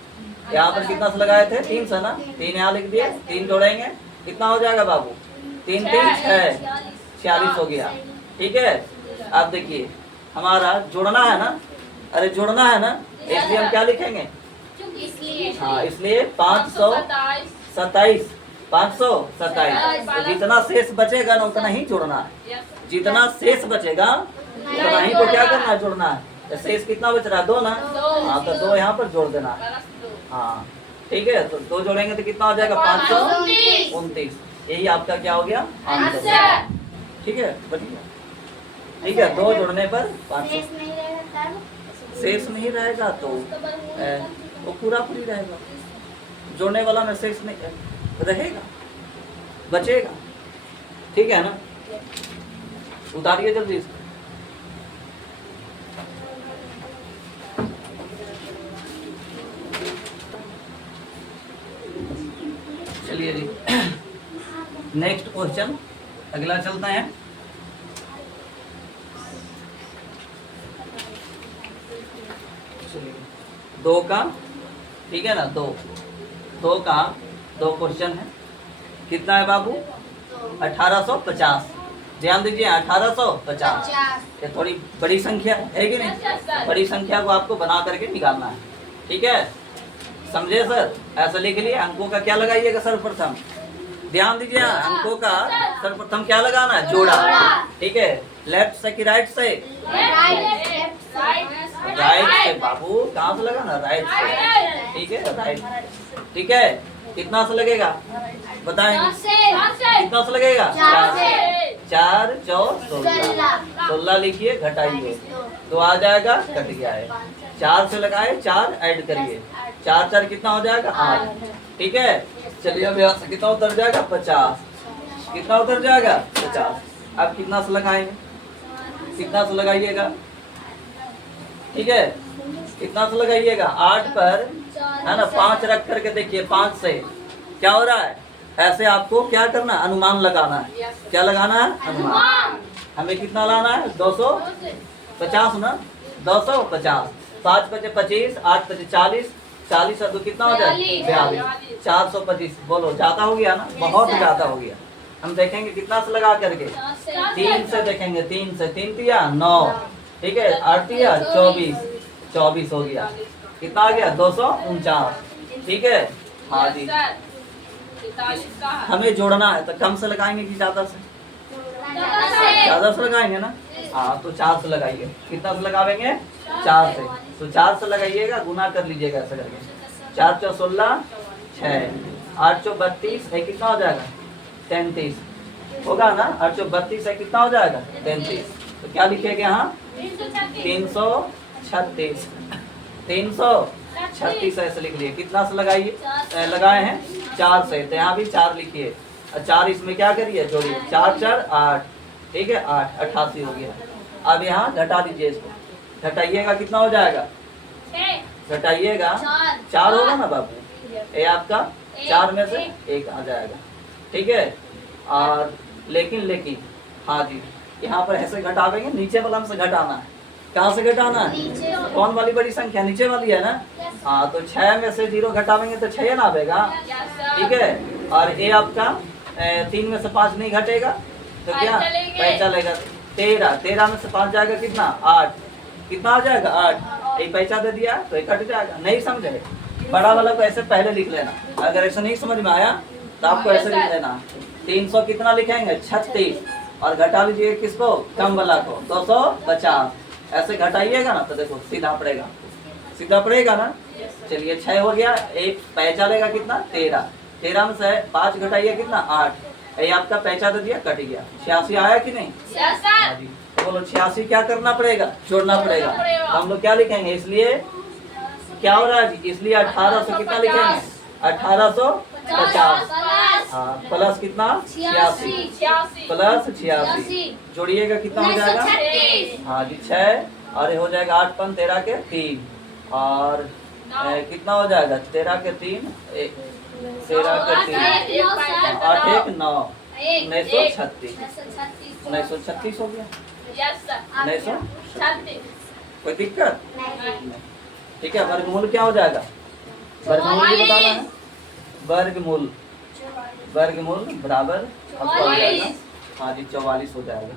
यहाँ पर कितना से लगाए थे 3 से ना, 3 यहाँ लिख दिए, 3 जोड़ेंगे कितना हो जाएगा बाबू, 3 3 6, 46 हो गया, ठीक है। अब देखिए हमारा जोड़ना है ना, अरे जोड़ना है ना, इसलिए हम क्या लिखेंगे, हाँ, इसलिए 527, 527। तो जितना शेष बचेगा ना उतना ही जोड़ना है, जितना शेष बचेगा उतना ही को क्या करना है, जोड़ना है। तो शेष कितना बच रहा है 2 ना, हाँ, तो 2 यहाँ पर जोड़ देना है, हाँ, ठीक है। तो 2 जोड़ेंगे तो कितना हो जाएगा 529। यही आपका क्या हो गया आंसर, ठीक है, बढ़िया, ठीक है। 2 जोड़ने पर 500, शेष नहीं रहेगा तो वो पूरा पूरी रहेगा, जोड़ने वाला में शेष नहीं रहेगा, बचेगा, ठीक है ना। उतारिए जल्दी इसको। चलिए जी नेक्स्ट क्वेश्चन, अगला चलते हैं। चलिए 2 का, ठीक है ना, 2 का 2 क्वेश्चन है। कितना है बाबू 1850, ध्यान दीजिए 1850। ये थोड़ी बड़ी संख्या है कि नहीं, बड़ी संख्या को आपको बना करके निकालना है, ठीक है, समझे सर। ऐसा लिख लिए, अंकों का क्या लगाइएगा सर्वप्रथम, ध्यान दीजिए, अंकों का सर्वप्रथम क्या लगाना है, जोड़ा, ठीक है। लेफ्ट से कि राइट से, राइट से बाबू, कहाँ से लगाना, राइट से, ठीक है, राइट, ठीक है। कितना से लगेगा बताएं, कितना से लगेगा, 4 4 16 लिखिए, घटाइए तो आ जाएगा, कट गया है। 4 से लगाए, 4 ऐड करिए, 4 4 कितना हो जाएगा 8, ठीक है। चलिए अब यहाँ से कितना उतर जाएगा 50, कितना उतर जाएगा 50। अब कितना से लगाएंगे, कितना से लगाइएगा, ठीक है, कितना से लगाइएगा, 8 पर है ना 5 रख करके देखिए, 5 से क्या हो रहा है, ऐसे आपको क्या करना, अनुमान लगाना है। क्या लगाना है, अनुमान। हमें कितना लाना है 250 ना, 250। 5 बचे 25, 8 बचे 40, 40 और 2 कितना हो जाए 42, 425। बोलो ज्यादा हो गया ना, बहुत ज्यादा हो गया। हम देखेंगे कितना से लगा करके, 3 से देखेंगे, 3 से, 3 तिया 9, ठीक है, 8 तिया 24, 24 हो गया, कितना आ गया 249, ठीक है। हाँ जी, हमें जोड़ना है तो कम से लगाएंगे कि ज्यादा से, ज्यादा से लगाएंगे ना, हाँ, तो 4 से लगाइए। कितना से लगावेंगे 4 से, तो 4 से लगाइएगा, गुना कर लीजिएगा ऐसा करके, 4 4 16 6, 8 4 32 है, कितना हो जाएगा 33 होगा ना, 8 4 32 है, कितना हो जाएगा 33। तो क्या लिखेंगे यहाँ 336, 336 ऐसे लिख लिए। कितना से लगाइए, लगाए हैं 4 से, तो यहाँ भी 4 लिखिए, और 4 इसमें क्या करिए जोड़िए, 4 4 8, ठीक है 8, 88 हो गया। अब यहाँ घटा दीजिए इसको, घटाइएगा कितना हो जाएगा, घटाइएगा 4 होगा ना बाबू, ये आपका 4 में से 1 आ जाएगा, ठीक है। और लेकिन हाँ जी, यहाँ पर ऐसे घटावेंगे, नीचे वाला से घटाना है। कहाँ से घटाना है, कौन वाली बड़ी संख्या, नीचे वाली है ना। हाँ तो 6 में से 0 घटावेंगे तो 6 ना आएगा, ठीक है। और ये आपका 3 में से 5 नहीं घटेगा तो क्या पैसा लेगा, 13 में से 5 जाएगा कितना, 8, कितना आ जाएगा 8, ये पैसा दे दिया तो ये कट जाएगा। नहीं समझे, बड़ा वाला को ऐसे पहले लिख लेना, अगर ऐसा नहीं समझ में आया तो आपको ऐसे लिख लेना। 300 कितना लिखेंगे 36, और घटा लीजिए किसको, कम वाला को 250, ऐसे घटाइएगा ना तो देखो सीधा पड़ेगा ना। चलिए 6 हो गया, एक पैसा लेगा कितना 13 में से 5 घटाइए कितना 8, ये आपका पैसा दे दिया कट गया। 86 आया कि नहीं, हाँ जी। तो बोलो 86 क्या करना पड़ेगा, जोड़ना पड़ेगा। हम लोग क्या लिखेंगे, इसलिए क्या हो रहा है जी, इसलिए 1800 कितना लिखेंगे, 1850, हाँ प्लस कितना 86 प्लस 86, जोड़िएगा कितना हो जाएगा, हाँ जी 6, और ये हो जाएगा 8 पन 13 के 3, और कितना हो जाएगा 13 के 3, 13 के 3, 8 1 9, 1936 हो गया, 1936। कोई दिक्कत नहीं, ठीक है। वर्गमूल क्या हो जाएगा, वर्गमूल भी बताना है। वर्गमूल बराबर आपका हो जाएगा, हाँ जी 44 हो जाएगा।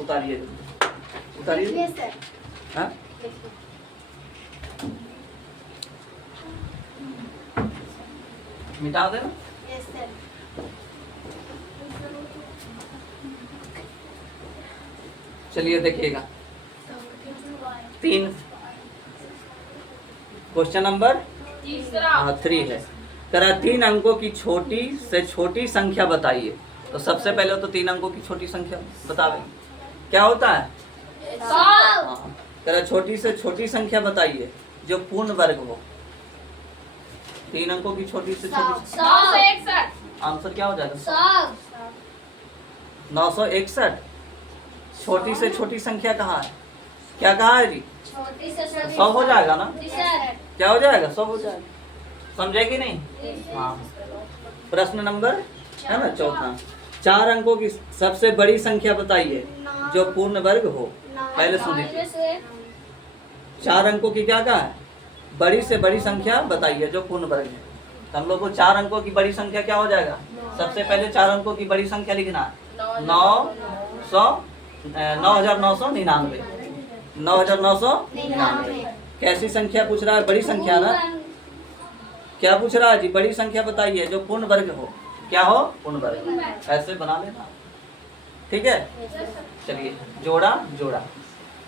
उतारिए हाँ? मिटा देना। चलिए देखिएगा 3 क्वेश्चन नंबर 3 है। करा 3 अंकों की छोटी से छोटी संख्या बताइए। तो सबसे पहले तो 3 अंकों की छोटी संख्या बतावेंगे, क्या होता है, हाँ। करा छोटी से छोटी संख्या बताइए जो पूर्ण वर्ग हो। 3 अंकों की छोटी से छोटी, आंसर क्या हो जाएगा 961। छोटी से छोटी संख्या कहाँ है, क्या कहा है जी, 100 हो जाएगा ना, क्या हो जाएगा 100 हो जाएगा, समझे कि नहीं। हाँ प्रश्न नंबर है ना 4, 4 अंकों की सबसे बड़ी संख्या बताइए जो पूर्ण वर्ग हो। पहले सुन लीजिए, 4 अंकों की क्या कहा है, बड़ी से बड़ी संख्या बताइए जो पूर्ण वर्ग है। तो हम लोग को 4 अंकों की बड़ी संख्या क्या हो जाएगा, सबसे पहले 4 अंकों की बड़ी संख्या लिखना है 9999। 9999 कैसी संख्या पूछ रहा है, बड़ी संख्या ना, क्या पूछ रहा है जी, बड़ी संख्या बताइए जो पूर्ण वर्ग हो। क्या हो, पूर्ण वर्ग, ऐसे बना लेना, ठीक है। चलिए जोड़ा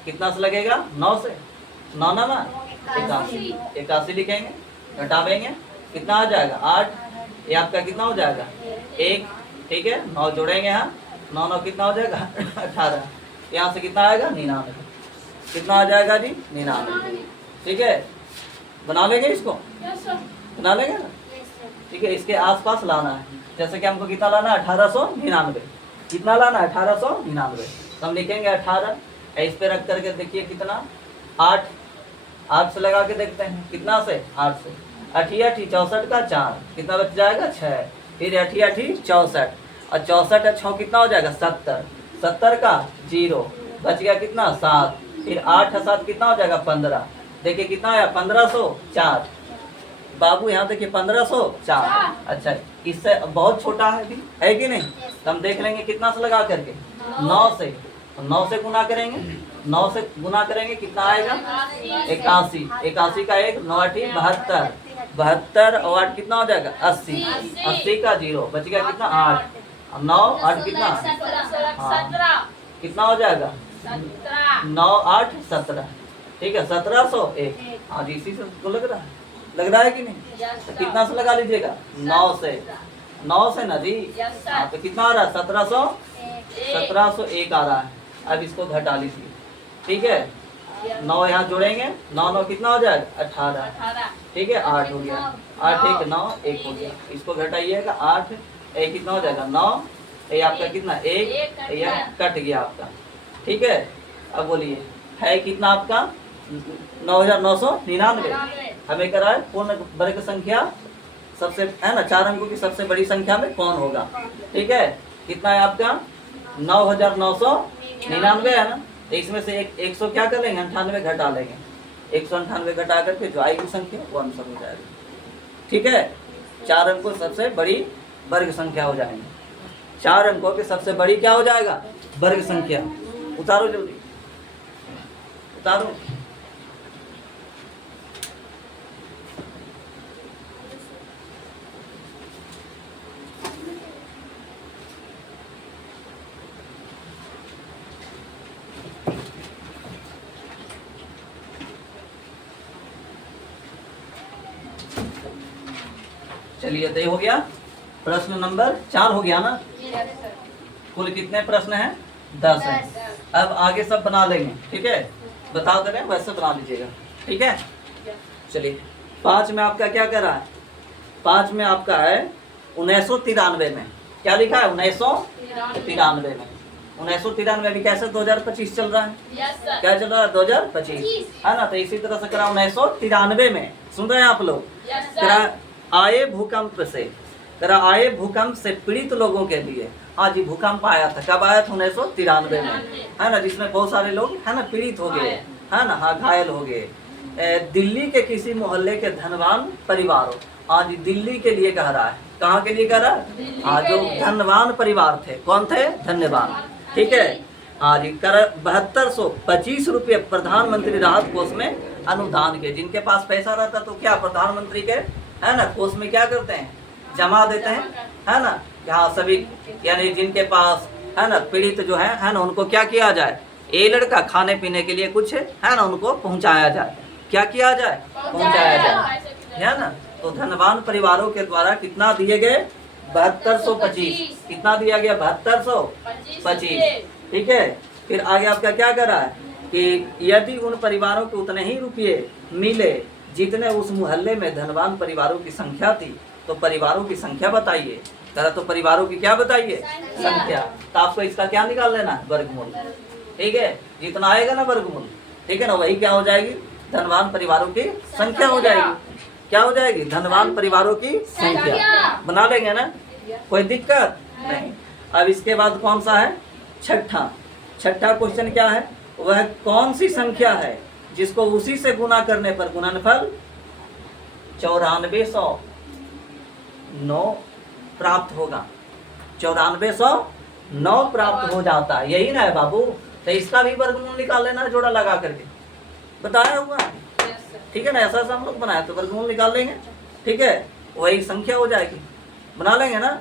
कितना से लगेगा, 9 से, 9 ना 81 लिखेंगे, घटावेंगे कितना आ जाएगा 8, ये आपका कितना हो जाएगा 1, ठीक है। 9 जोड़ेंगे यहाँ, 9 9 कितना हो जाएगा 18, यहाँ से कितना आएगा 99, कितना आ जाएगा जी 99, ठीक है। बना लेंगे इसको, बना लेंगे ना, ठीक है। इसके आसपास लाना है, जैसे कि हमको कितना लाना है 1899, कितना लाना है 1899। तो हम लिखेंगे 18, इस पे रख करके देखिए कितना 8 से लगा के देखते हैं, कितना से 8 से, 8 64 का 4, कितना बच जाएगा 6, फिर 8 64, और 64 6 कितना हो जाएगा 70, 70 का 0 बच गया कितना 7, फिर 8 7 कितना हो जाएगा 15, देखिए कितना आया 1504। बाबू यहाँ देखिए 1504, अच्छा इससे बहुत छोटा है कि नहीं। तो हम देख लेंगे कितना से लगा करके 9 से गुना करेंगे, 9 से गुना करेंगे कितना आएगा 81, 81 का 1, 9 8 72, 72 और 8 कितना हो जाएगा 80, 80 का 0 बच गया कितना 8, 9 8 कितना, हाँ कितना हो जाएगा 9 8 17, ठीक है 1701। हाँ जी इसी से तो लग रहा है कि नहीं। तो कितना से लगा लीजिएगा 9 से ना जी, हाँ तो कितना आ रहा है 1701 आ रहा है। अब इसको घटा लीजिए, ठीक है। 9 यहाँ जोड़ेंगे, 9 9 कितना हो जाएगा 18, 18 ठीक है 8 हो गया, 8 1 9 1 हो गया, इसको घटाइएगा 8 ये कितना हो जाएगा 9, ये आपका कितना 1, ये कट गया आपका, ठीक है। अब बोलिए है कितना आपका 9999, हमें करा है पूर्ण वर्ग संख्या सबसे है ना 4 अंकों की सबसे बड़ी संख्या में कौन होगा, ठीक है। कितना है आपका 9999 है ना, तो इसमें से 100 क्या कर लेंगे 98 घटा लेंगे, 198 घटा करके जो आएगी संख्या वो आंसर हो जाएगा, ठीक है। 4 अंकों सबसे बड़ी वर्ग संख्या हो जाएंगे, 4 अंकों की सबसे बड़ी क्या हो जाएगा वर्ग संख्या। उतारो जल्दी उतारो। चलिए तो ये हो गया प्रश्न नंबर 4 हो गया ना। कुल कितने प्रश्न हैं 10 हैं। अब आगे सब बना लेंगे, ठीक है, बता दे रहे हैं वैसे बना लीजिएगा, ठीक है। चलिए 5 में आपका क्या कर रहा है, 5 में आपका है 1993 में क्या लिखा है 1993 में, 1993 अभी कैसे 2025 चल रहा है, क्या चल रहा है 2025 है ना। तो इसी तरह से करा 1993 में, सुन रहे हैं आप लोग, करा आए भूकंप से, करा आए भूकंप से पीड़ित लोगों के लिए, हाँ जी भूकंप आया था, कब आया था 1993 में, है ना, जिसमें बहुत सारे लोग है ना पीड़ित हो गए, है ना, हाँ घायल हो गए। दिल्ली के किसी मोहल्ले के धनवान परिवारों, हाँ जी दिल्ली के लिए कह रहा है, कहाँ के लिए कह रहा है, हाँ जो धनवान परिवार थे, कौन थे धन्यवान, ठीक है। हाँ जी कर 7225 रुपये प्रधानमंत्री राहत कोष में अनुदान के, जिनके पास पैसा रहता तो क्या प्रधानमंत्री के है ना कोष में क्या करते हैं जमा देते हैं, है ना। यहाँ सभी यानी जिनके पास है ना पीड़ित जो है ना उनको क्या किया जाए, ये लड़का खाने पीने के लिए कुछ है ना उनको पहुँचाया जाए, क्या किया जाए पहुँचाया जाए, है ना। तो धनवान परिवारों के द्वारा कितना दिए गए 7225, कितना दिया गया 7225, ठीक है। फिर आगे आपका क्या कर रहा है कि यदि उन परिवारों को उतने ही रुपये मिले जितने उस मोहल्ले में धनवान परिवारों की संख्या थी, तो परिवारों की संख्या बताइए, करा तो परिवारों की क्या बताइए संख्या। तो आपको इसका क्या निकाल लेना है वर्गमूल, ठीक है, जितना आएगा ना वर्गमूल, ठीक है ना, वही क्या हो जाएगी धनवान परिवारों की संख्या हो जाएगी, क्या हो जाएगी धनवान परिवारों की संख्या। बना लेंगे ना, कोई दिक्कत नहीं। अब इसके बाद कौन सा है छठा क्वेश्चन क्या है, वह कौन सी संख्या है जिसको उसी से गुना करने पर गुणनफल 9409 प्राप्त होगा, 9409 प्राप्त हो जाता है, यही ना है बाबू। तो इसका भी वर्गमूल निकाल लेना जोड़ा लगा करके, बताया हुआ ठीक है ना, ऐसा हम लोग बनाए तो वर्गमूल निकाल लेंगे, ठीक है, वही संख्या हो जाएगी, बना लेंगे ना।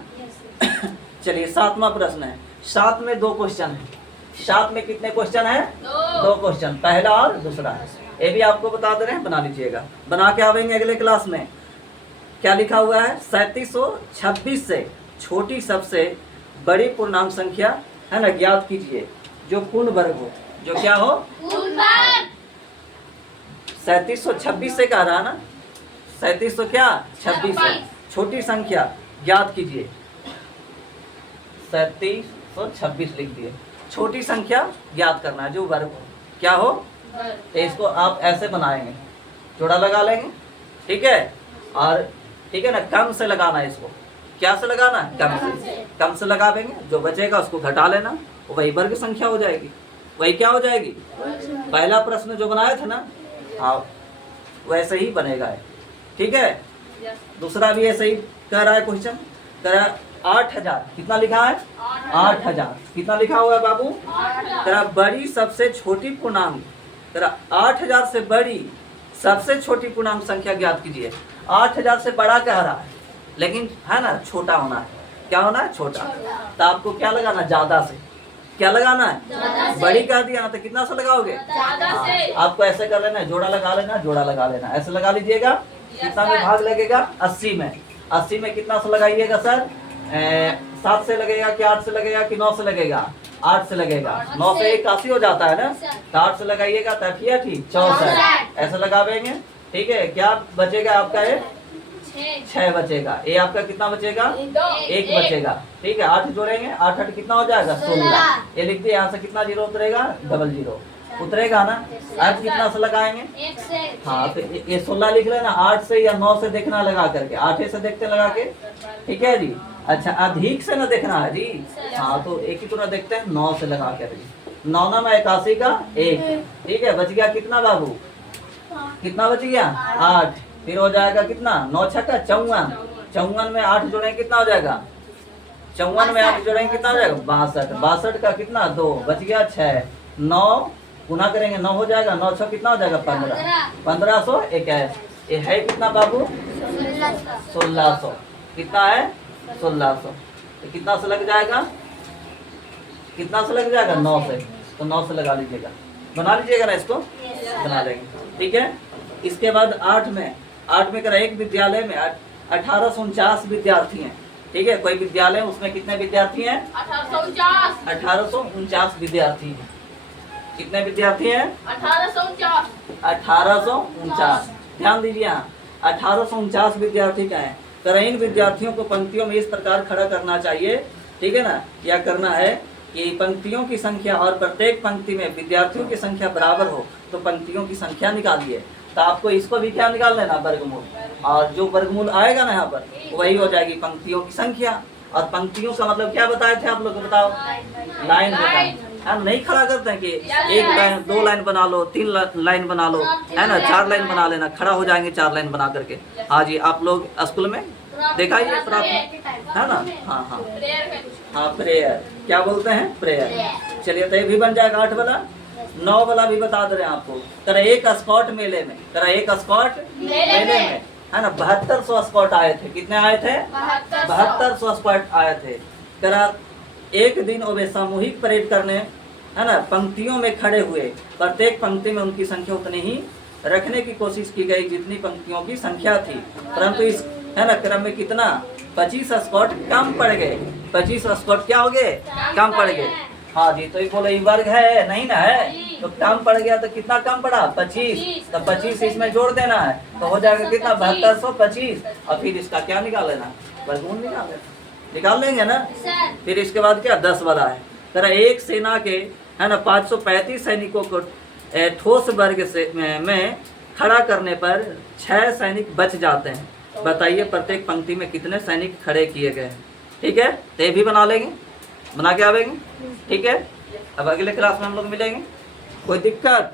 चलिए 7वां प्रश्न है, 7 में 2 क्वेश्चन है, 7 में कितने क्वेश्चन है 2 क्वेश्चन, पहला और दूसरा, ये भी आपको बता दे रहे हैं, बना लीजिएगा, बना के आवेंगे अगले क्लास में। क्या लिखा हुआ है 3726 से छोटी सबसे बड़ी पूर्णांक संख्या है ना ज्ञात कीजिए जो पूर्ण वर्ग हो, जो क्या हो 3726 से कह रहा है ना, 3700 क्या 26 से छोटी संख्या ज्ञात कीजिए, 3726 लिख दिए, छोटी संख्या ज्ञात करना है जो वर्ग हो, क्या हो, तो इसको आप ऐसे बनाएंगे, जोड़ा लगा लेंगे, ठीक है, और ठीक है ना कम से लगाना है इसको, क्या से लगाना है कम से लगा देंगे, जो बचेगा उसको घटा लेना, वही वर्ग संख्या हो जाएगी, वही क्या हो जाएगी, पहला प्रश्न जो बनाया था ना, हाँ वैसे ही बनेगा, ठीक है। दूसरा भी ऐसे ही कह रहा है क्वेश्चन, कह रहा है 8000, कितना लिखा है 8000, कितना लिखा हुआ है बाबू, तेरा बड़ी सबसे छोटी पूर्णांक, तेरा 8000 से बड़ी सबसे छोटी पूर्णांक संख्या ज्ञात कीजिए। 8000 से बड़ा कह रहा है लेकिन है ना छोटा होना है, क्या होना है छोटा, तो आपको क्या लगाना ज्यादा से, क्या लगाना है बड़ी कह दिया तो कितना से लगाओगे, आपको ऐसे कर लेना है, जोड़ा लगा लेना, जोड़ा लगा लेना, ऐसे लगा लीजिएगा, कितना में भाग लगेगा 80 में, 80 में कितना से लगाइएगा सर 7 से लगेगा कि 8 से लगेगा कि 9 से लगेगा, 8 से लगेगा, 9 से 81 हो जाता है ना, तो 8 से लगाइएगा तो 64 ऐसे लगावेंगे। ठीक है, क्या बचेगा आपका? ये 6 बचेगा। ये आपका कितना बचेगा? 1 बचेगा। ठीक है, 8 जोड़ेंगे, 8 8 कितना हो जाएगा? 16। ये लिख दिए, यहाँ से कितना जीरो उतरेगा? 00 उतरेगा ना। आज कितना से लगाएंगे? हाँ, तो ये 16 लिख लेना, 8 से या 9 से देखना लगा करके, 8 से देखते लगा के। ठीक है जी। अच्छा, अधिक से ना देखना है जी। हाँ, तो एक ही तरह देखते हैं, 9 से लगा कर जी। 9 में 81 का 1। ठीक है, बच गया कितना बाबू? कितना बच गया? 8। फिर हो जाएगा कितना? 9 छक्का 54। 54 में 8 जोड़ेंगे कितना हो जाएगा? 54 में 8 जोड़ेंगे कितना हो जाएगा? 62। 62 का कितना? 2 बच गया 6। 9 गुना करेंगे 9 हो जाएगा, 9 6 कितना हो जाएगा? 15। 1521। ये है कितना बाबू? 1600। कितना है? 1600। तो कितना से लग जाएगा? कितना से लग जाएगा? 9 से। तो 9 से लगा लीजिएगा, बना लीजिएगा ना इसको, बना लेंगे। ठीक है, इसके बाद 8 में करा एक विद्यालय में 1849 विद्यार्थी हैं। ठीक है, कोई विद्यालय उसमें कितने विद्यार्थी हैं? 1849 विद्यार्थी हैं। कितने विद्यार्थी हैं? 1849। ध्यान दीजिए, 1849 विद्यार्थी का है। तो इन विद्यार्थियों को पंक्तियों में इस प्रकार खड़ा करना चाहिए। ठीक है ना, क्या करना है कि पंक्तियों की संख्या और प्रत्येक पंक्ति में विद्यार्थियों की संख्या बराबर हो, तो पंक्तियों की संख्या निकालिए। तो आपको इसको भी क्या निकाल लेना? वर्गमूल। और जो वर्गमूल आएगा ना यहाँ पर, वही हो जाएगी पंक्तियों की संख्या। और पंक्तियों का मतलब क्या बताए थे आप लोग? बताओ, लाइन बताए। हम नहीं खड़ा करते हैं कि 1 लाइन 2 लाइन बना लो, 3 लाइन बना लो, है ना, 4 लाइन बना लेना, खड़ा हो जाएंगे 4 लाइन बना करके। हाँ जी, आप लोग स्कूल में देखा ही है, प्रार्थना है ना। हाँ हाँ हाँ, प्रेयर क्या बोलते हैं? प्रेयर। चलिए, तो ये भी बन जाएगा 8 वाला। 9 वाला भी बता दे रहे हैं आपको। तरह एक स्कॉट मेले में, है ना, 7200 स्कॉट आए थे। कितने आए थे? 7200 स्कॉट आए थे। तरह एक दिन वे सामूहिक परेड करने, है ना, पंक्तियों में खड़े हुए। प्रत्येक पंक्ति में उनकी संख्या उतनी ही रखने की कोशिश की गई जितनी पंक्तियों की संख्या थी, परंतु इस, है ना, क्रम में कितना? 25 स्कॉट कम पड़ गए। 25 स्कॉट क्या हो गए? कम पड़ गए। हाँ जी, तो ये बोले ये वर्ग है नहीं ना, है तो कम पड़ गया। तो कितना कम पड़ा? 25। तो 25 इसमें जोड़ देना है, तो हो जाएगा कितना? 7225। और फिर इसका क्या निकाल लेना? वर्गमूल निकाल लेंगे ना। फिर इसके बाद क्या? 10 वाला है। तरह एक सेना के, है ना, 535 सैनिकों को ठोस वर्ग से में खड़ा करने पर 6 सैनिक बच जाते हैं। बताइए प्रत्येक पंक्ति में कितने सैनिक खड़े किए गए हैं। ठीक है, तो ये भी बना लेंगे, बना के आवेंगे। ठीक है, अब अगले क्लास में हम लोग मिलेंगे। कोई दिक्कत?